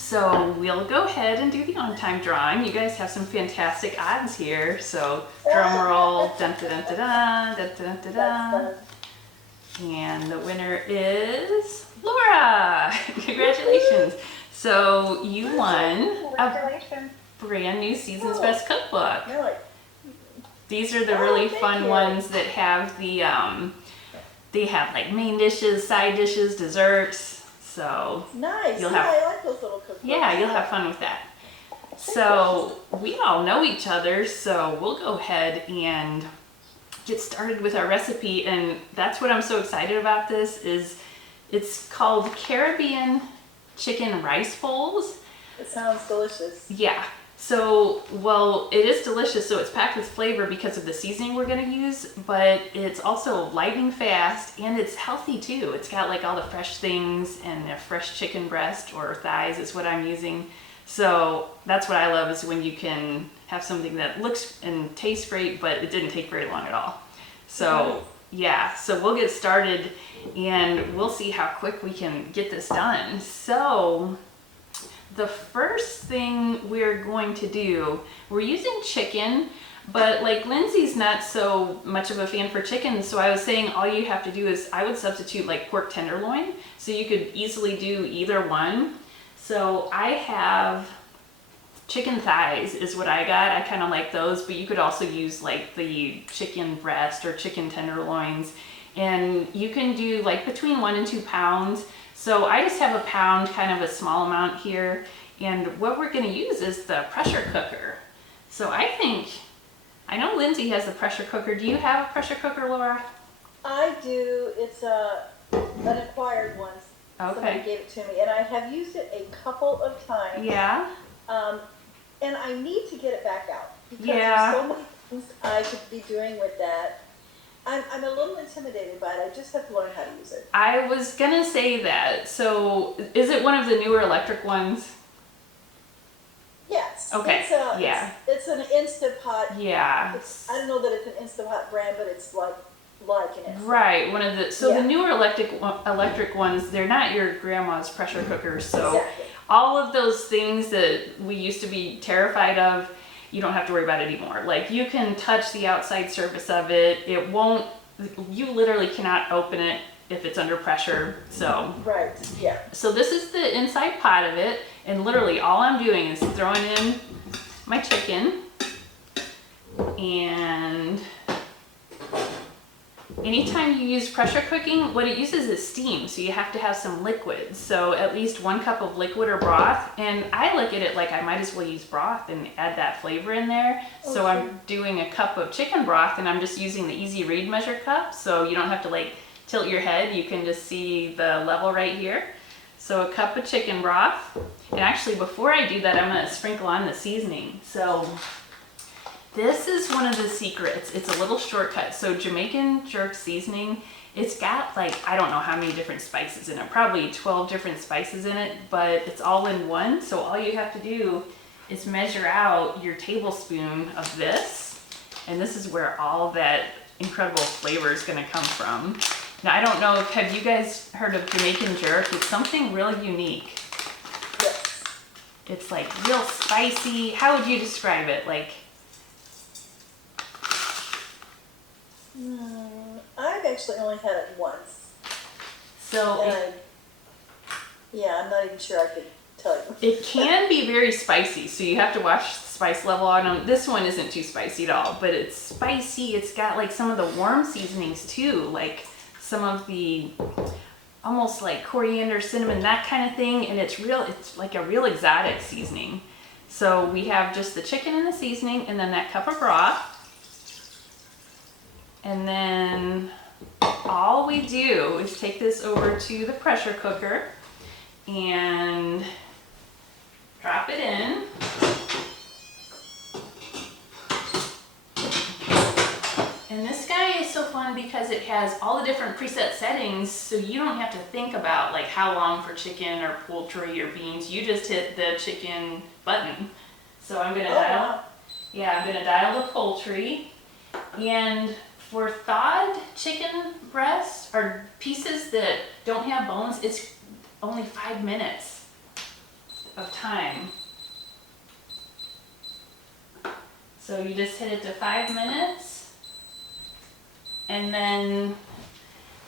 So we'll go ahead and do the on-time drawing. You guys have some fantastic odds here. So drum roll, dun dun dun dun dun dun dun dun dun. And the winner is Laura. Congratulations. So you won a brand new Season's Best cookbook. Really? These are the really thank fun you. ones that have the they have like main dishes, side dishes, desserts. So Nice. You'll Yeah, have- I like those little cookbooks. yeah, you'll have fun with that. So we all know each other, so we'll go ahead and get started with our recipe. And that's what I'm so excited about this is it's called Caribbean Chicken Rice Bowls. It sounds delicious. Yeah. So, well, it is delicious, so it's packed with flavor because of the seasoning we're gonna use, but it's also lightning fast and it's healthy too. It's got like all the fresh things and a fresh chicken breast or thighs is what I'm using. So that's what I love is when you can have something that looks and tastes great, but it didn't take very long at all. So yeah, so we'll get started and we'll see how quick we can get this done. So the first thing we're going to do, we're using chicken, but like Lindsay's not so much of a fan for chicken, so I was saying all you have to do is I would substitute like pork tenderloin, so you could easily do either one. So I have chicken thighs is what I got. I kind of like those, but you could also use like the chicken breast or chicken tenderloins, and you can do like between 1 and 2 pounds. So I just have a pound, kind of a small amount here. And what we're gonna use is the pressure cooker. So I know Lindsay has a pressure cooker. Do you have a pressure cooker, Laura? I do. It's an acquired one. Somebody Okay. gave it to me, and I have used it a couple of times. Yeah. And I need to get it back out because Yeah. there's so many things I could be doing with that. I'm a little intimidated by it. I just have to learn how to use it. I was gonna say that. So is it one of the newer electric ones? Yes. Okay, It's yeah. It's an Instapot. Yeah. I don't know that it's an Instapot brand, but it's like an Instapot. Right, one of the, so the Yeah. newer electric ones, they're not your grandma's pressure cookers. So Exactly. all of those things that we used to be terrified of, you don't have to worry about it anymore. Like you can touch the outside surface of it. It won't, you literally cannot open it if it's under pressure. So Right. Yeah. So this is the inside pot of it, and literally all I'm doing is throwing in my chicken, and anytime you use pressure cooking, what it uses is steam, so you have to have some liquid. So at least 1 cup of liquid or broth, and I look at it like I might as well use broth and add that flavor in there. So Okay. I'm doing a cup of chicken broth, and I'm just using the Easy Read measure cup, so you don't have to like tilt your head, you can just see the level right here. So a cup of chicken broth, and actually before I do that, I'm gonna sprinkle on the seasoning. So this is one of the secrets. It's a little shortcut. So Jamaican jerk seasoning, it's got like, I don't know how many different spices in it, probably 12 different spices in it, but it's all in one. So all you have to do is measure out your tablespoon of this, and this is where all that incredible flavor is gonna come from. Now, I don't know if, have you guys heard of Jamaican jerk? It's something really unique. Yes. It's like real spicy. How would you describe it? Like, I've actually only had it once. so And I'm not even sure I could tell you. it can be very spicy, so you have to watch the spice level on them. This one isn't too spicy at all, but it's spicy. It's got like some of the warm seasonings too, like some of the almost like coriander, cinnamon, that kind of thing, and it's like a real exotic seasoning. So we have just the chicken and the seasoning, and then that cup of broth. And then all we do is take this over to the pressure cooker and drop it in. And this guy is so fun because it has all the different preset settings, so you don't have to think about like how long for chicken or poultry or beans. You just hit the chicken button. So I'm gonna dial the poultry, and for thawed chicken breast or pieces that don't have bones, it's only 5 minutes. of time. So you just hit it to 5 minutes, and then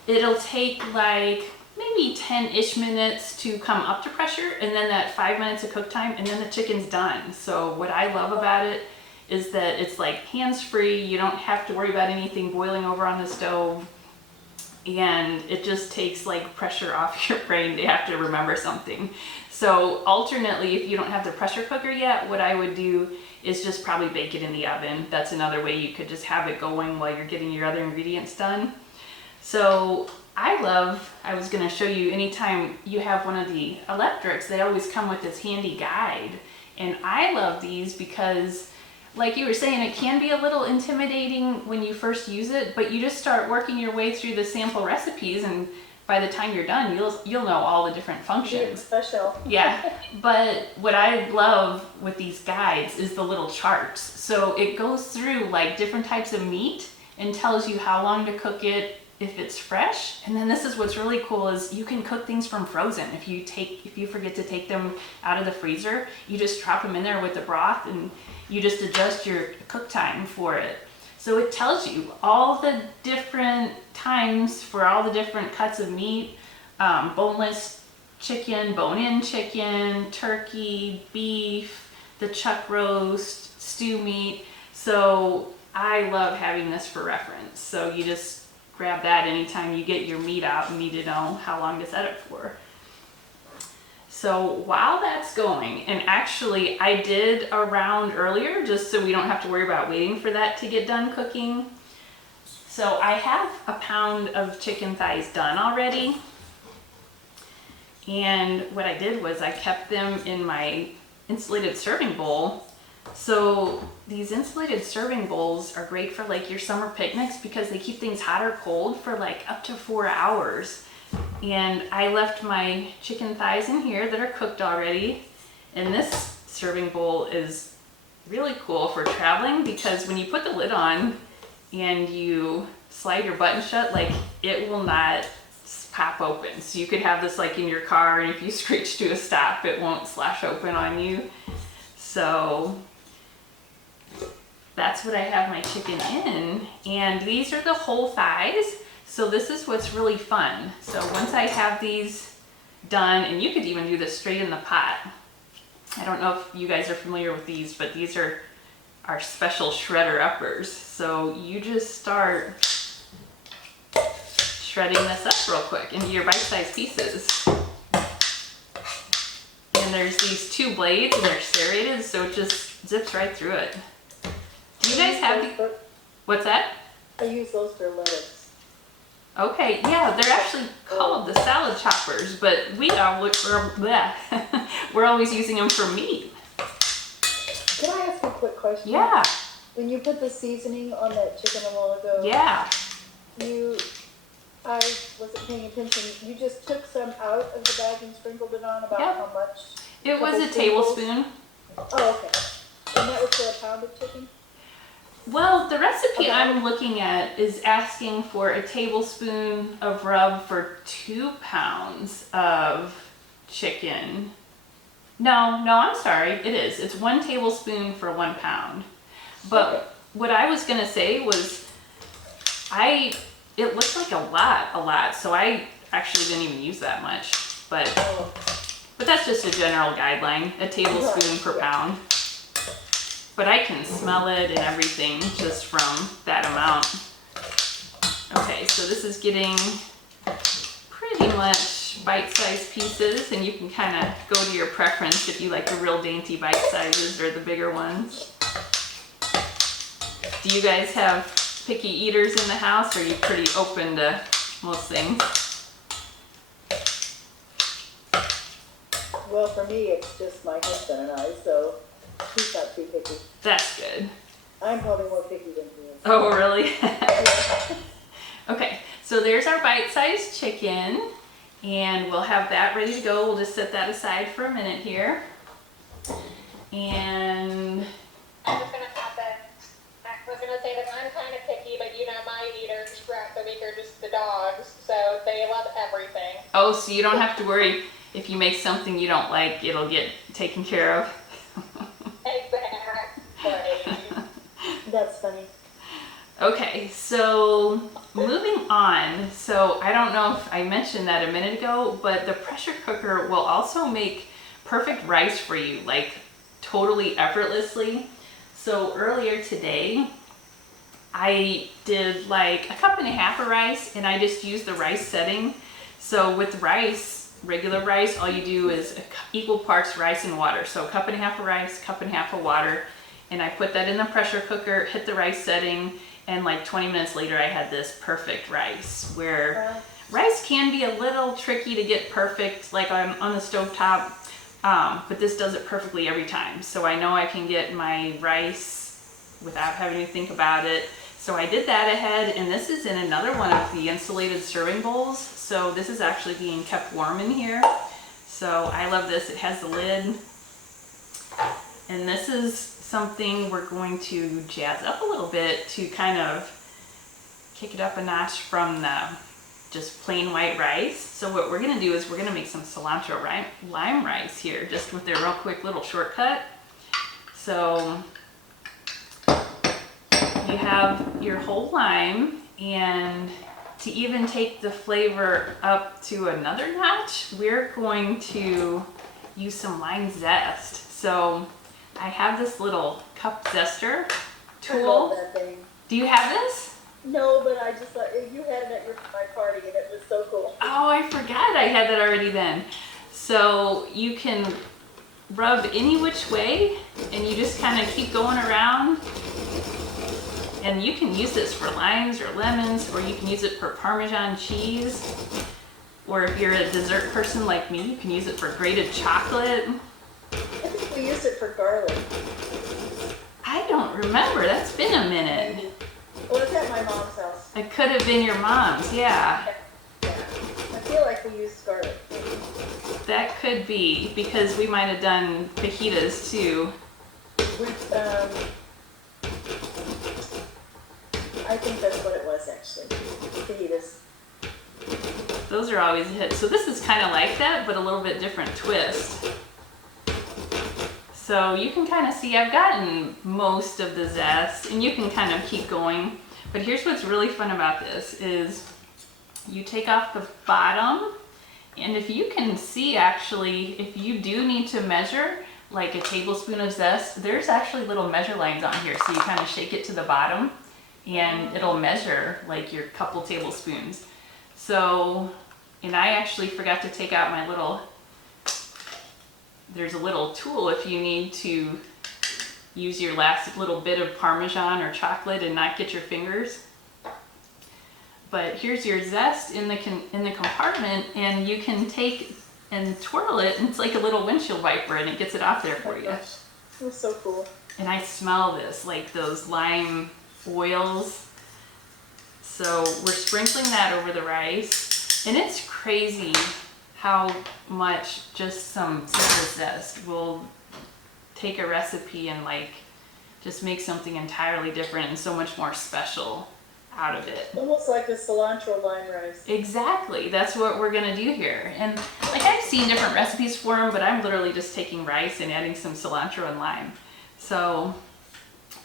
it'll take like maybe 10-ish minutes to come up to pressure, and then that 5 minutes of cook time, and then the chicken's done. So what I love about it is that it's like hands-free. You don't have to worry about anything boiling over on the stove, and it just takes like pressure off your brain to have to remember something. So alternately, if you don't have the pressure cooker yet, what I would do is just probably bake it in the oven. That's another way you could just have it going while you're getting your other ingredients done. So I was gonna show you, anytime you have one of the electrics, they always come with this handy guide. And I love these because, like you were saying, it can be a little intimidating when you first use it, but you just start working your way through the sample recipes, and by the time you're done, you'll know all the different functions. Special. Yeah, but what I love with these guides is the little charts. So it goes through like different types of meat and tells you how long to cook it, if it's fresh. And then this is what's really cool, is you can cook things from frozen. If you forget to take them out of the freezer, you just drop them in there with the broth, and you just adjust your cook time for it. So it tells you all the different times for all the different cuts of meat, boneless chicken, bone-in chicken, turkey, beef, the chuck roast, stew meat. So I love having this for reference. So you just grab that anytime you get your meat out and need to know how long to set it for. So while that's going, and actually I did a round earlier just so we don't have to worry about waiting for that to get done cooking. So I have a pound of chicken thighs done already. And what I did was I kept them in my insulated serving bowl. So these insulated serving bowls are great for like your summer picnics because they keep things hot or cold for like up to 4 hours. And I left my chicken thighs in here that are cooked already. And this serving bowl is really cool for traveling because when you put the lid on and you slide your button shut, like it will not pop open. So you could have this like in your car, and if you screech to a stop, it won't slash open on you. So that's what I have my chicken in. And these are the whole thighs. So this is what's really fun. So once I have these done, and you could even do this straight in the pot. I don't know if you guys are familiar with these, but these are our special shredder uppers. So you just start shredding this up real quick into your bite-sized pieces. And there's these 2 blades, and they're serrated, so it just zips right through it. Do you guys have the... What's that? I use those for lettuce. Okay, yeah, they're actually called the salad choppers, but we're always using them for meat. Can I ask a quick question? Yeah. When you put the seasoning on that chicken a while ago, Yeah. I wasn't paying attention. You just took some out of the bag and sprinkled it on. About how much? It was a tablespoon. Oh, okay. And that was for a pound of chicken? Well, the recipe I'm looking at is asking for a tablespoon of rub for 2 pounds of chicken. No, I'm sorry. It is. It's 1 tablespoon for 1 pound. But what I was going to say was it looked like a lot. So I actually didn't even use that much. But that's just a general guideline, a tablespoon per pound. But I can smell it and everything just from that amount. Okay, so this is getting pretty much bite-sized pieces, and you can kind of go to your preference if you like the real dainty bite sizes or the bigger ones. Do you guys have picky eaters in the house, or are you pretty open to most things? Well, for me, it's just my husband and I, so he's not too picky. That's good. I'm probably more picky than he is. Oh, really? Okay, so there's our bite-sized chicken, and we'll have that ready to go. We'll just set that aside for a minute here. And I'm just gonna add that. I was gonna say that I'm kind of picky, but you know my eaters throughout the week are just the dogs, so they love everything. oh, so you don't have to worry. if you make something you don't like, it'll get taken care of. Exactly. That's funny. Okay, so moving on. So I don't know if I mentioned that a minute ago, but the pressure cooker will also make perfect rice for you, like totally effortlessly. So earlier today, I did like a cup and a half of rice, and I just used the rice setting. So with rice, regular rice, all you do is equal parts rice and water. So a cup and a half of rice, cup and a half of water, and I put that in the pressure cooker, hit the rice setting, and like 20 minutes later I had this perfect rice, where rice can be a little tricky to get perfect, like on the stovetop, but this does it perfectly every time. So I know I can get my rice without having to think about it. So I did that ahead, and this is in another one of the insulated serving bowls. So this is actually being kept warm in here. So I love this. It has the lid, and this is something we're going to jazz up a little bit to kind of kick it up a notch from the just plain white rice. So what we're gonna do is we're gonna make some cilantro lime rice here, just with a real quick little shortcut. So you have your whole lime, and to even take the flavor up to another notch, we're going to use some lime zest. So I have this little cup zester I love tool. that thing. Do you have this? No, but I just thought you had it at my party, and it was so cool. Oh, I forgot I had that already then. So you can rub any which way, and you just kind of keep going around. And you can use this for limes or lemons, or you can use it for Parmesan cheese. Or if you're a dessert person like me, you can use it for grated chocolate. I think we used it for garlic. I don't remember, that's been a minute. Well, it's at my mom's house. It could have been your mom's, yeah. Yeah. I feel like we used garlic. That could be, because we might have done fajitas too. With, I think that's what it was actually. Fajitas. Those are always a hit. So this is kind of like that, but a little bit different twist. So you can kind of see I've gotten most of the zest, and you can kind of keep going. But here's what's really fun about this is you take off the bottom, and if you can see actually, if you do need to measure like a tablespoon of zest, there's actually little measure lines on here. So you kind of shake it to the bottom, and it'll measure like your couple tablespoons. So, and I actually forgot to take out my little, there's a little tool if you need to use your last little bit of Parmesan or chocolate and not get your fingers. But here's your zest in the compartment, and you can take and twirl it, and it's like a little windshield wiper, and it gets it off there for you. It was so cool. And I smell this, like those lime oils. So we're sprinkling that over the rice, and it's crazy how much just some citrus zest will take a recipe and like just make something entirely different and so much more special out of it. Almost like the cilantro lime rice. Exactly, that's what we're gonna do here. And like I've seen different recipes for them, but I'm literally just taking rice and adding some cilantro and lime. So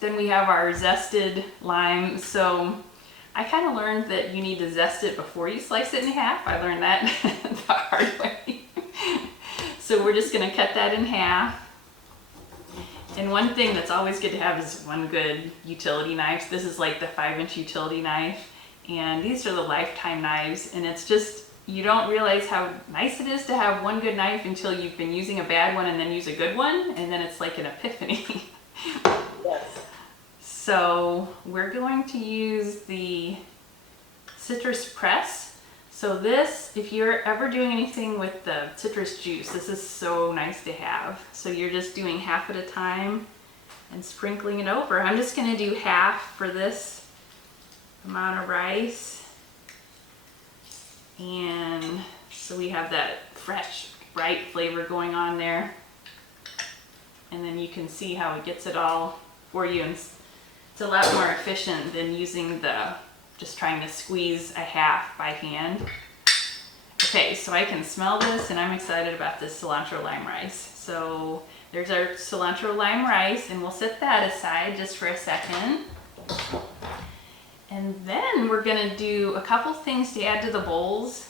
then we have our zested lime. So I kind of learned that you need to zest it before you slice it in half. I learned that the hard way. So we're just gonna cut that in half. And one thing that's always good to have is one good utility knife. This is like the 5-inch utility knife. And these are the Lifetime knives. And it's just, you don't realize how nice it is to have one good knife until you've been using a bad one and then use a good one. And then it's like an epiphany. Yes. So we're going to use the citrus press. So this, if you're ever doing anything with the citrus juice, this is so nice to have. So you're just doing half at a time and sprinkling it over. I'm just gonna do half for this amount of rice. And so we have that fresh, bright flavor going on there. And then you can see how it gets it all for you. And it's a lot more efficient than using just trying to squeeze a half by hand. Okay, so I can smell this and I'm excited about this cilantro lime rice. So there's our cilantro lime rice and we'll set that aside just for a second. And then we're gonna do a couple things to add to the bowls.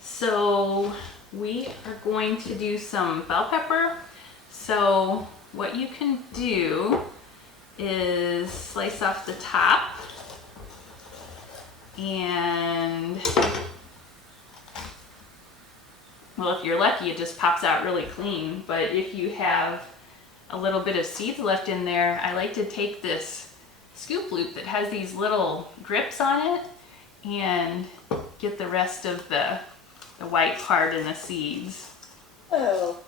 So we are going to do some bell pepper. So what you can do is slice off the top and, well, if you're lucky, it just pops out really clean. But if you have a little bit of seeds left in there, I like to take this scoop loop that has these little drips on it and get the rest of the white part and the seeds. Oh,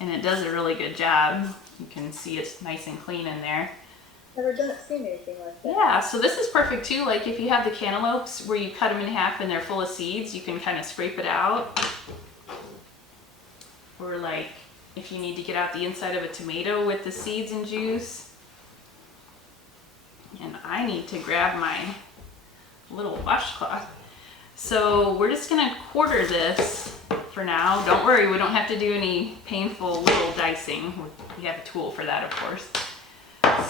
And it does a really good job. You can see it's nice and clean in there. never seen anything like that. Yeah, so this is perfect too. Like if you have the cantaloupes where you cut them in half and they're full of seeds, you can kind of scrape it out. Or like if you need to get out the inside of a tomato with the seeds and juice. And I need to grab my little washcloth. So we're just gonna quarter this for now. Don't worry, we don't have to do any painful little dicing. We have a tool for that, of course.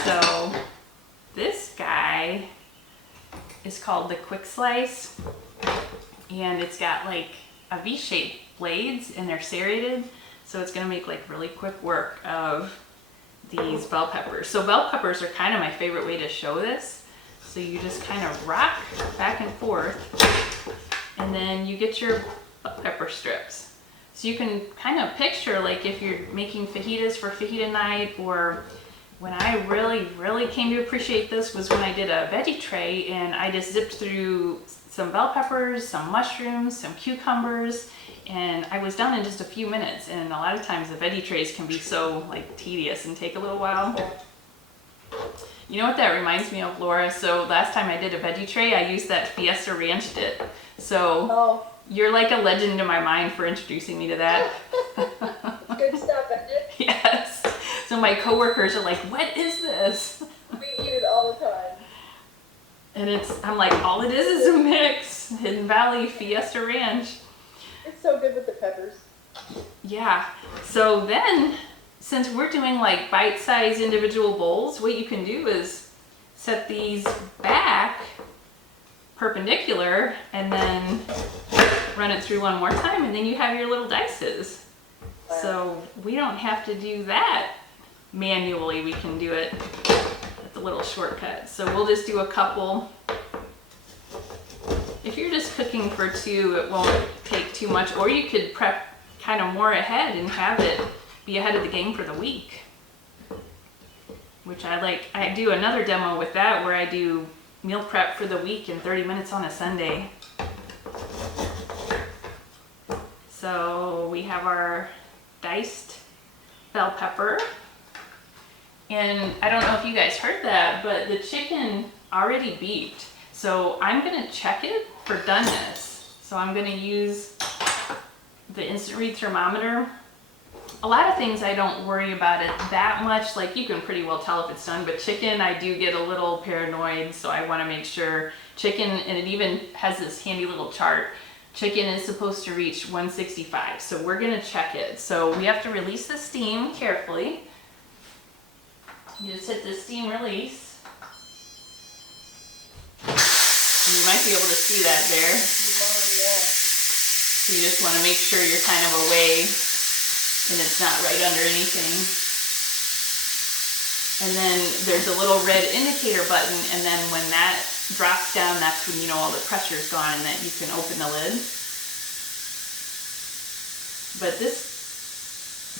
So this guy is called the Quick Slice, and it's got like a V-shaped blades and they're serrated, so it's gonna make like really quick work of these bell peppers. So bell peppers are kind of my favorite way to show this. So you just kind of rock back and forth, and then you get your bell pepper strips. So you can kind of picture like if you're making fajitas for fajita night, or when I really came to appreciate this was when I did a veggie tray and I just zipped through some bell peppers, some mushrooms, some cucumbers, and I was done in just a few minutes. And a lot of times the veggie trays can be so like tedious and take a little while. You know what that reminds me of, Laura? So last time I did a veggie tray, I used that Fiesta Ranch dip. So Oh, you're like a legend in my mind for introducing me to that. good stuff, isn't it? Yes. So my coworkers are like, what is this? We eat it all the time. And I'm like, all it is a mix. Hidden Valley Fiesta Ranch. It's so good with the peppers. Yeah. So then, since we're doing like bite-sized individual bowls, what you can do is set these back perpendicular and then run it through one more time, and then you have your little dices. Wow. So we don't have to do that manually. We can do it with the little shortcut. So we'll just do a couple. If you're just cooking for two, it won't take too much, or you could prep kind of more ahead and have it be ahead of the game for the week. Which I like. I do another demo with that where I do meal prep for the week in 30 minutes on a Sunday. So we have our diced bell pepper. And I don't know if you guys heard that, but the chicken already beeped. So I'm gonna check it for doneness. So I'm gonna use the instant read thermometer. A lot of things I don't worry about it that much. Like you can pretty well tell if it's done, but chicken I do get a little paranoid. So I wanna make sure chicken, and it even has this handy little chart. Chicken is supposed to reach 165, so we're gonna check it. So we have to release the steam carefully. You just hit the steam release. And you might be able to see that there. Oh, yeah. So you just wanna make sure you're kind of away and it's not right under anything. And then there's a little red indicator button, and then when that drops down, that's when you know all the pressure's gone and that you can open the lid. But this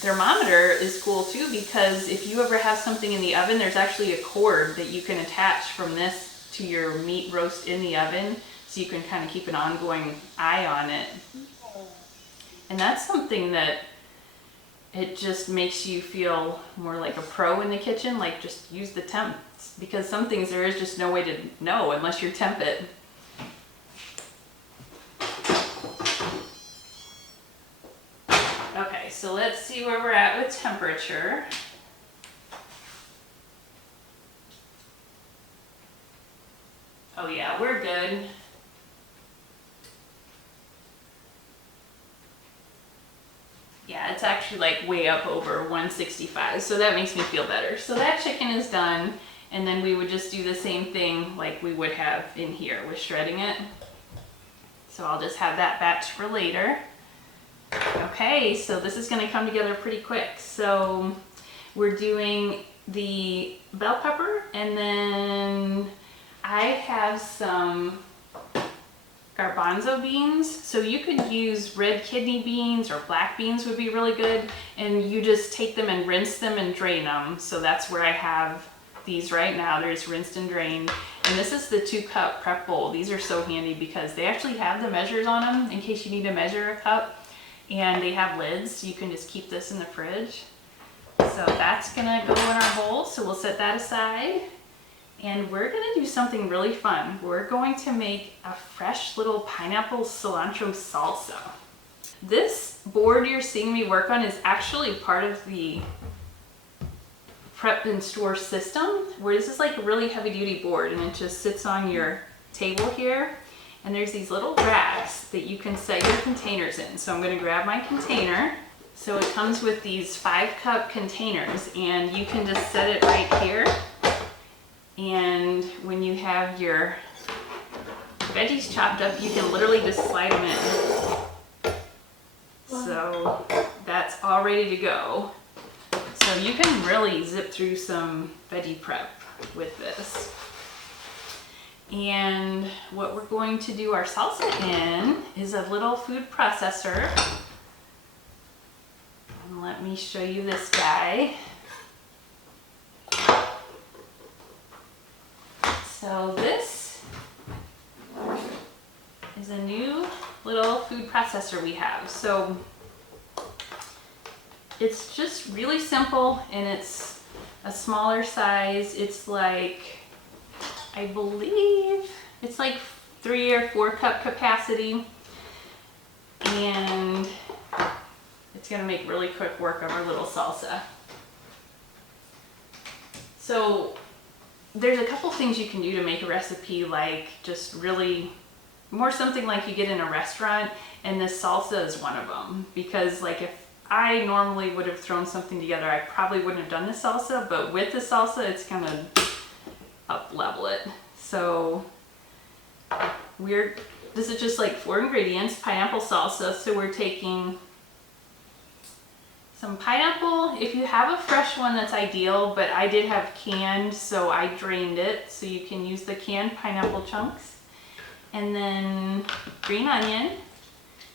thermometer is cool too, because if you ever have something in the oven, there's actually a cord that you can attach from this to your meat roast in the oven, so you can kind of keep an ongoing eye on it. And that's something that it just makes you feel more like a pro in the kitchen. Like just use the temps, because some things there is just no way to know unless you temp it. Okay, so let's see where we're at with temperature. Oh yeah, we're good. actually like way up over 165, so that makes me feel better. So that chicken is done, and then we would just do the same thing like we would have in here with shredding it. So I'll just have that batch for later. Okay, so this is gonna come together pretty quick. So we're doing the bell pepper, and then I have some garbanzo beans. So you could use red kidney beans or black beans would be really good. And you just take them and rinse them and drain them. So that's where I have these right now. There's rinsed and drained. And this is the 2-cup prep bowl. These are so handy because they actually have the measures on them in case you need to measure a cup. And they have lids, so you can just keep this in the fridge. So that's gonna go in our bowl. So we'll set that aside. And we're gonna do something really fun. We're going to make a fresh little pineapple cilantro salsa. This board you're seeing me work on is actually part of the prep and store system, where this is like a really heavy duty board, and it just sits on your table here. And there's these little racks that you can set your containers in. So I'm gonna grab my container. So it comes with these 5-cup containers, and you can just set it right here. And when you have your veggies chopped up, you can literally just slide them in. So that's all ready to go. So you can really zip through some veggie prep with this. And what we're going to do our salsa in is a little food processor. And let me show you this guy. So this is a new little food processor we have. So it's just really simple, and it's a smaller size. It's like, I believe it's like 3 or 4 cup capacity, and it's gonna make really quick work of our little salsa. So there's a couple things you can do to make a recipe like just really more something like you get in a restaurant, and this salsa is one of them. Because like if I normally would have thrown something together, I probably wouldn't have done the salsa, but with the salsa it's gonna up level it. So this is just like 4 ingredients, pineapple salsa. So we're taking some pineapple. If you have a fresh one, that's ideal, but I did have canned, so I drained it. So you can use the canned pineapple chunks. And then green onion.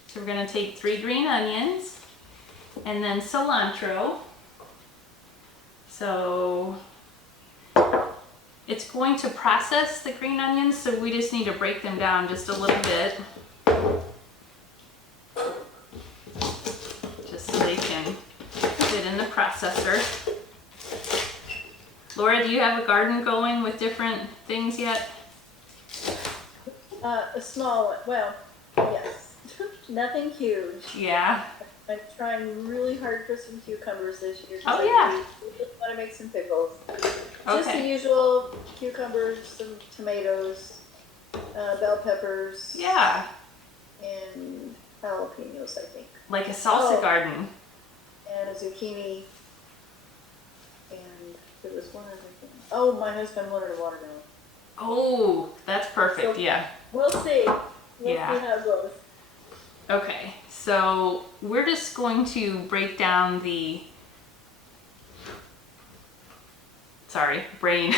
So we're gonna take 3 green onions, and then cilantro. So it's going to process the green onions, so we just need to break them down just a little bit. Just so they can fit in the processor. Laura, do you have a garden going with different things yet? A small one, well, yes, nothing huge. Yeah. I'm trying really hard for some cucumbers this year. Oh, yeah. I want to make some pickles. Just the Okay. usual cucumbers, some tomatoes, bell peppers, Yeah. and jalapenos, I think, Like a salsa Oh. garden. and a zucchini, and there was one other thing. Oh, my husband wanted a watermelon. Oh, that's perfect. So- Yeah. We'll see. We'll Yeah. see how it goes. Okay, so we're just going to break down the, sorry, brain.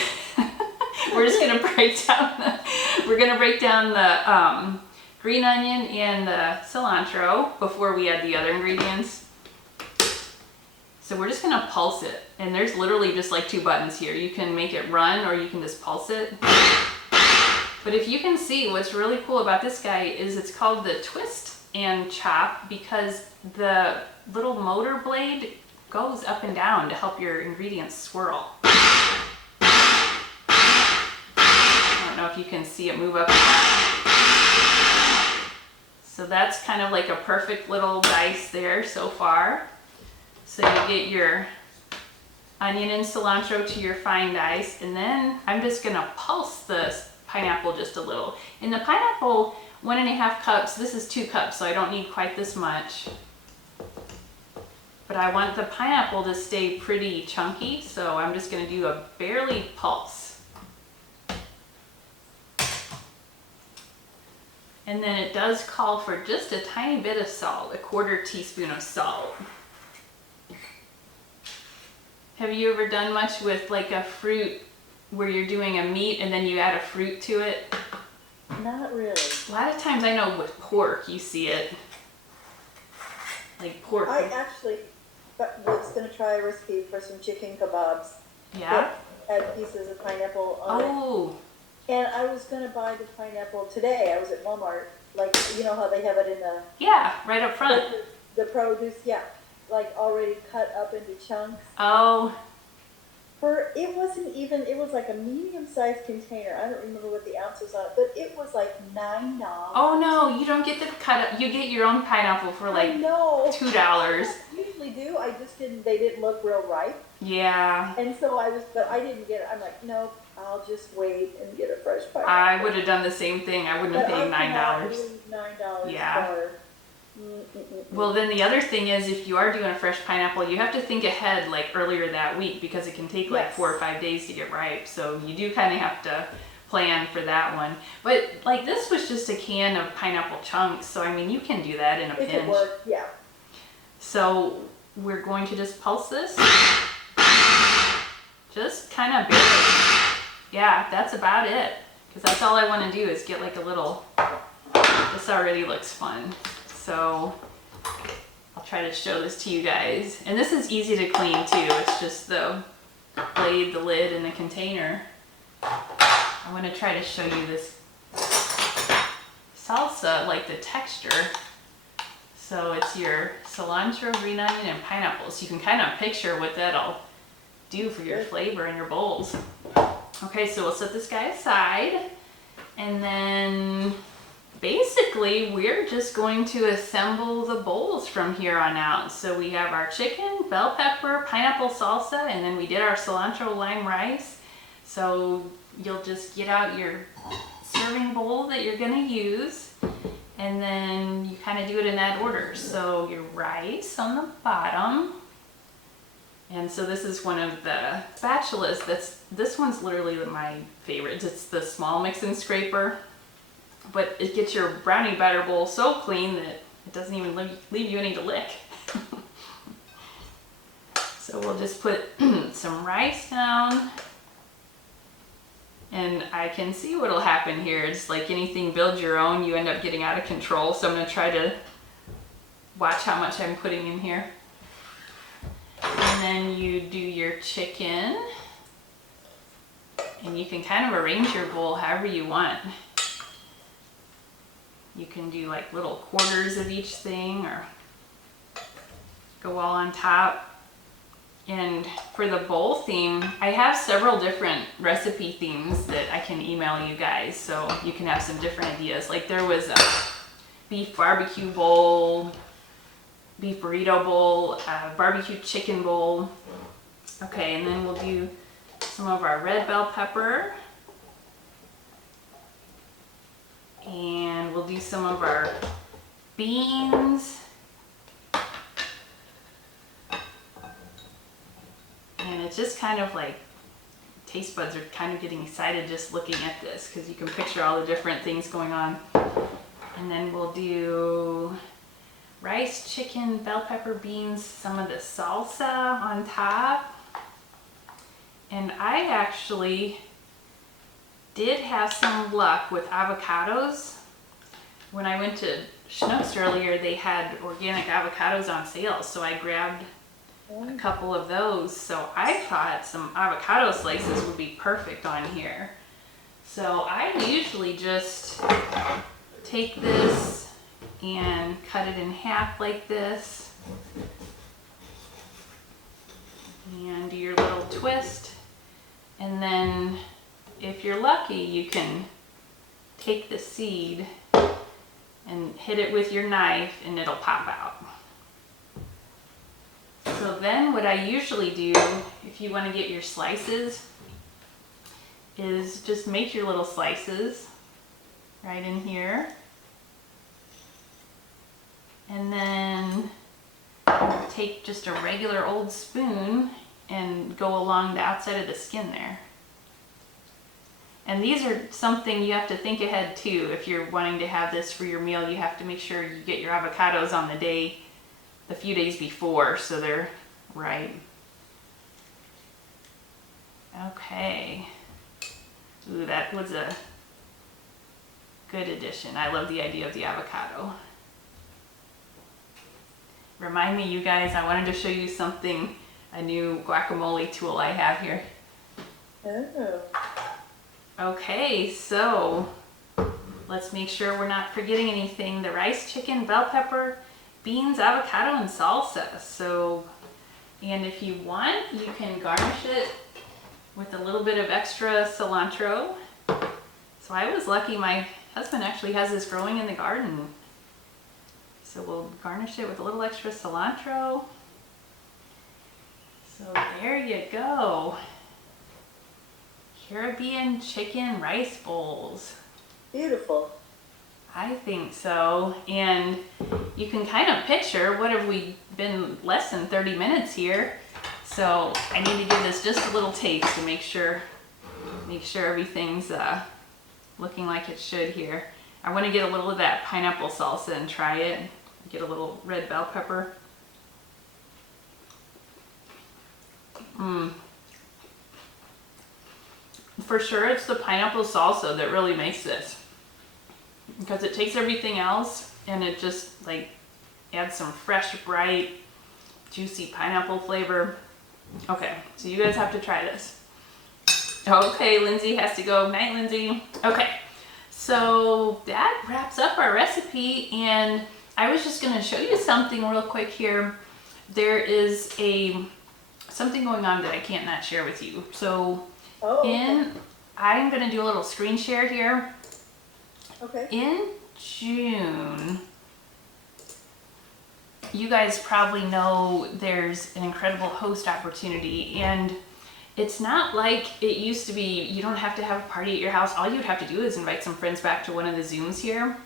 We're just gonna break down the green onion and the cilantro before we add the other ingredients. So we're just gonna pulse it, and there's literally just like 2 buttons here. You can make it run, or you can just pulse it. But if you can see, what's really cool about this guy is it's called the twist and chop, because the little motor blade goes up and down to help your ingredients swirl. I don't know if you can see it move up and down. So that's kind of like a perfect little dice there so far. So you get your onion and cilantro to your fine dice, and then I'm just gonna pulse this pineapple just a little. In the pineapple, 1.5 cups, this is 2 cups, so I don't need quite this much. but I want the pineapple to stay pretty chunky, so I'm just gonna do a barely pulse. And then it does call for just a tiny bit of salt, a 1/4 teaspoon of salt. Have you ever done much with like a fruit where you're doing a meat and then you add a fruit to it? Not really. A lot of times I know with pork you see it. Like pork. I actually was going to try a recipe for some chicken kebabs. Yeah? That had pieces of pineapple on it. Oh, And I was going to buy the pineapple today. I was at Walmart. Like, you know how they have it in the yeah, right up front. the produce, yeah, like already cut up into chunks. Oh, It wasn't even, it was like a medium-sized container. I don't remember what the ounces on it, but it was like $9. oh no, you don't get the cut up. You get your own pineapple for I like know. $2. I usually do. I just didn't, they didn't look real ripe. Yeah, And so but I didn't get it. I'm like, nope, I'll just wait and get a fresh pineapple. I would have done the same thing. I wouldn't have But paid I cannot $9. believe $9 Yeah. for. Well, then the other thing is if you are doing a fresh pineapple, you have to think ahead like earlier that week because it can take like Yes. 4 or 5 days to get ripe. So you do kind of have to plan for that one. But like this was just a can of pineapple chunks. So I mean, you can do that in a It could pinch. work, yeah. So we're going to just pulse this. Just kind of barely. Yeah, that's about it. Because that's all I want to do is get like a little, this already looks fun. So I'll try to show this to you guys. And this is easy to clean too. It's just the blade, the lid, and the container. I want to try to show you this salsa, like the texture. So it's your cilantro, green onion, and pineapple. So you can kind of picture what that'll do for your flavor in your bowls. Okay, so we'll set this guy aside. And then basically we're just going to assemble the bowls from here on out. So we have our chicken, bell pepper, pineapple salsa, and then we did our cilantro lime rice. So you'll just get out your serving bowl that you're gonna use, and then you kind of do it in that order. So your rice on the bottom. And so this is one of the spatulas this one's literally my favorite. It's the small mix-in scraper, but it gets your brownie batter bowl so clean that it doesn't even leave you any to lick. So we'll just put some rice down, and I can see what'll happen here. It's like anything, build your own, you end up getting out of control. So I'm gonna try to watch how much I'm putting in here. And then you do your chicken, and you can kind of arrange your bowl however you want. You can do like little quarters of each thing or go all on top. And for the bowl theme, I have several different recipe themes that I can email you guys so you can have some different ideas. Like there was a beef barbecue bowl, beef burrito bowl, barbecue chicken bowl. Okay, and then we'll do some of our red bell pepper. And we'll do some of our beans. And it's just kind of like, taste buds are kind of getting excited just looking at this because you can picture all the different things going on. And then we'll do rice, chicken, bell pepper, beans, some of the salsa on top. And I actually did have some luck with avocados. When I went to Schnucks earlier, they had organic avocados on sale, so I grabbed a couple of those. So I thought some avocado slices would be perfect on here. So I usually just take this and cut it in half like this. And do your little twist. And then if you're lucky, you can take the seed and hit it with your knife and it'll pop out. So then what I usually do, if you want to get your slices, is just make your little slices right in here. And then take just a regular old spoon and go along the outside of the skin there. And these are something you have to think ahead too. If you're wanting to have this for your meal, you have to make sure you get your avocados on the few days before, so they're right. Okay. Ooh, that was a good addition. I love the idea of the avocado. Remind me, you guys, I wanted to show you something, a new guacamole tool I have here. Oh. Okay, so let's make sure we're not forgetting anything. The rice, chicken, bell pepper, beans, avocado, and salsa. So, and if you want, you can garnish it with a little bit of extra cilantro. So I was lucky, my husband actually has this growing in the garden. So we'll garnish it with a little extra cilantro. So there you go. Caribbean chicken rice bowls. Beautiful. I think so. And you can kind of picture, what have we been less than 30 minutes here. So I need to give this just a little taste to make sure everything's looking like it should here. I want to get a little of that pineapple salsa and try it. Get a little red bell pepper. For sure it's the pineapple salsa that really makes this, because it takes everything else and it just like adds some fresh, bright, juicy pineapple flavor. Okay, so you guys have to try this. Okay, Lindsay has to go. Night, Lindsay. Okay, so that wraps up our recipe, and I was just going to show you something real quick here. There is something going on that I can't not share with you. So I'm going to do a little screen share here. Okay. In June, you guys probably know there's an incredible host opportunity, and it's not like it used to be. You don't have to have a party at your house. All you'd have to do is invite some friends back to one of the Zooms here.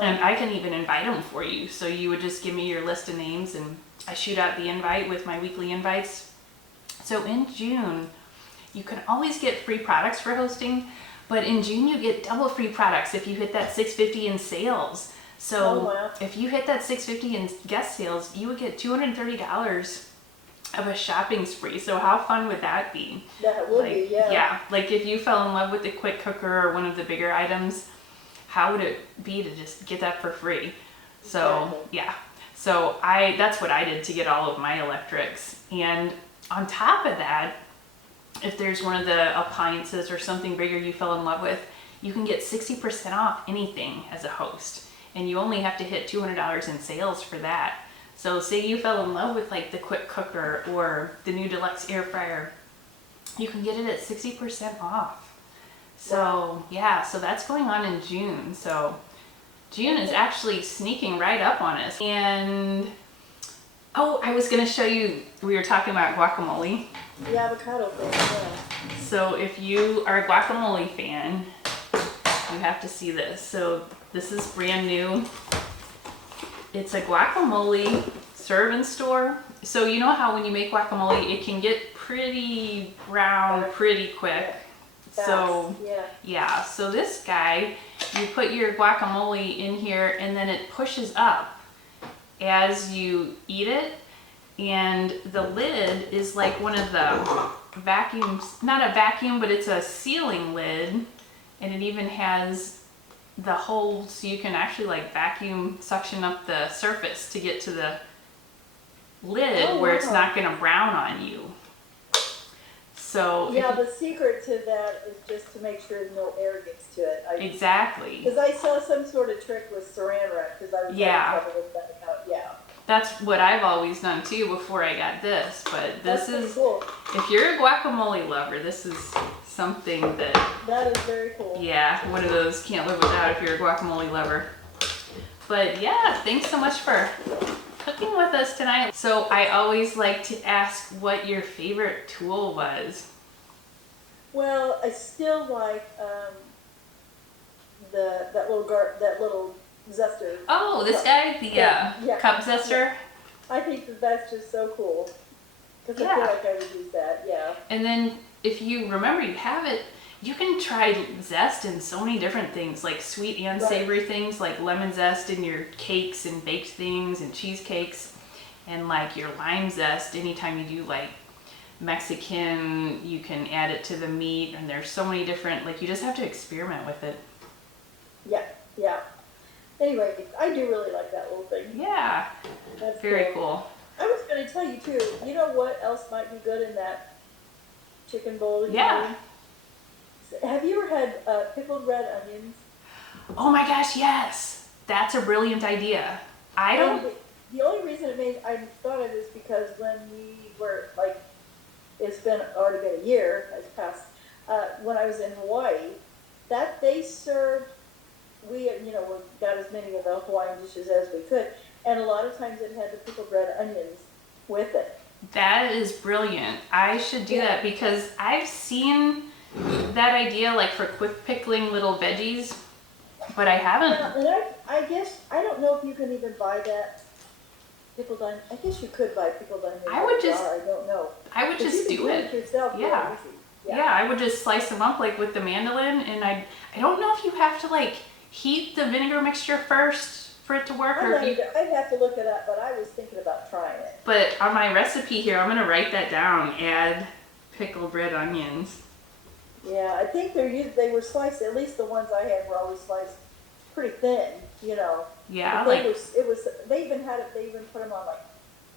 And I can even invite them for you. So you would just give me your list of names and I shoot out the invite with my weekly invites. So in June, you can always get free products for hosting, but in June you get double free products if you hit that $650 in sales. So if you hit that $650 in guest sales, you would get $230 of a shopping spree. So how fun would that be? That would be, yeah. Yeah, like if you fell in love with the quick cooker or one of the bigger items, how would it be to just get that for free? So Exactly. yeah, so that's what I did to get all of my electrics. And on top of that, if there's one of the appliances or something bigger you fell in love with, you can get 60% off anything as a host. And you only have to hit $200 in sales for that. So say you fell in love with like the quick cooker or the new deluxe air fryer, you can get it at 60% off. So yeah, so that's going on in June. So June is actually sneaking right up on us. And oh, I was gonna show you, we were talking about guacamole. The avocado thing, yeah. So if you are a guacamole fan, you have to see this. So this is brand new. It's a guacamole serve and store. So you know how when you make guacamole, it can get pretty brown pretty quick. So yeah, so this guy, you put your guacamole in here and then it pushes up as you eat it, and the lid is like one of the vacuums, not a vacuum, but it's a sealing lid, and it even has the hole so you can actually like vacuum suction up the surface to get to the lid where it's not going to brown on you. So yeah, the secret to that is just to make sure no air gets to it. Exactly. Because I saw some sort of trick with saran wrap because I was having trouble with that. That's what I've always done too before I got this. But this is cool. If you're a guacamole lover, this is something that is very cool. Yeah, one of those can't live without if you're a guacamole lover. But yeah, thanks so much for cooking with us tonight. So I always like to ask what your favorite tool was. Well, I still like that little zester. Oh, this guy, the cup zester. I think that that's just so cool. Because I Yeah. feel like I would use that, yeah. And then if you remember you have it, you can try zest in so many different things, like sweet and Right. savory things, like lemon zest in your cakes and baked things and cheesecakes, and like your lime zest. Anytime you do like Mexican, you can add it to the meat, and there's so many different, like you just have to experiment with it. Yeah, yeah. Anyway, I do really like that little thing. Yeah, That's very cool. I was going to tell you too, you know what else might be good in that chicken bowl? that you Yeah. made? Have you ever had pickled red onions? Oh my gosh, yes, that's a brilliant idea. I don't. And the only reason I thought of this because when we were like, it's been already been a year has passed. When I was in Hawaii, that they served, we got as many of the Hawaiian dishes as we could, and a lot of times it had the pickled red onions with it. That is brilliant. I should do Yeah. that because I've seen that idea like for quick pickling little veggies, but I haven't. And I guess I don't know if you can even buy that pickled onion. I guess you could buy pickled onions. I would in a just- jar, I don't know. I would But just you can do it. yourself. Yeah. Real easy. Yeah, I would just slice them up like with the mandolin, and I don't know if you have to like heat the vinegar mixture first for it to work, or if you. I'd have to look it up, but I was thinking about trying it. But on my recipe here, I'm gonna write that down. Add pickled red onions. Yeah, I think they were sliced. At least the ones I had were always sliced pretty thin. Yeah, But like they even had it. They even put them on like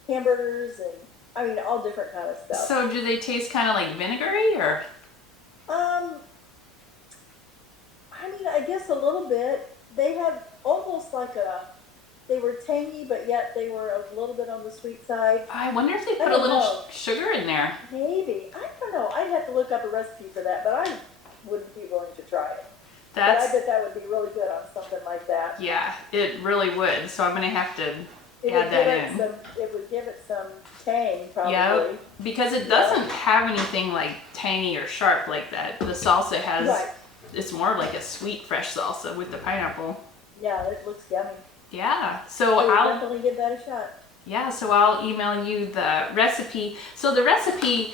hamburgers and I mean all different kind of stuff. so. Do they taste kind of like vinegary, or? I mean, I guess a little bit. They had almost like they were tangy, but yet they were a little bit on the sweet side. I wonder if they I put a don't little know. sugar in there. Maybe. I don't know. I'd have to look up a recipe for that, but I wouldn't be willing to try it. But I That's bet that would be really good on something like that. yeah, it really would. So I'm gonna have to It add would that give in. it would give it some tang, probably. Yeah, because it doesn't have anything like tangy or sharp like that. The salsa has, Right. it's more of like a sweet fresh salsa with the pineapple. Yeah, it looks yummy. Yeah, So so you I'll definitely give that a shot. so I'll email you the recipe. So the recipe,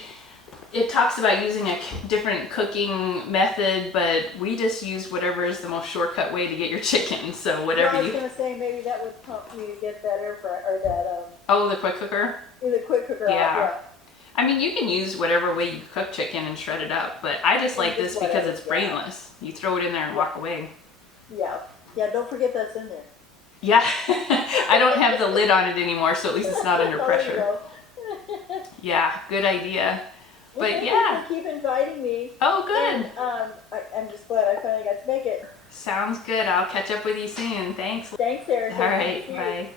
it talks about using a different cooking method, but we just use whatever is the most shortcut way to get your chicken. So Well, whatever I was you, gonna say maybe that would prompt me to get that air fryer or that oh, the quick cooker. the quick cooker Yeah. out. I mean, you can use whatever way you cook chicken and shred it up, but I just like this Just because whatever, it's yeah. brainless. You throw it in there and walk away. Yeah. Yeah, don't forget that's in there. Yeah, I don't have the lid on it anymore, so at least it's not under Oh, there you pressure. go. Yeah, good idea. Well, But thank you yeah. for keep inviting me. Oh, good. And, I'm just glad I finally got to make it. Sounds good. I'll catch up with you soon. Thanks. Thanks, Erica. All right, See you. bye.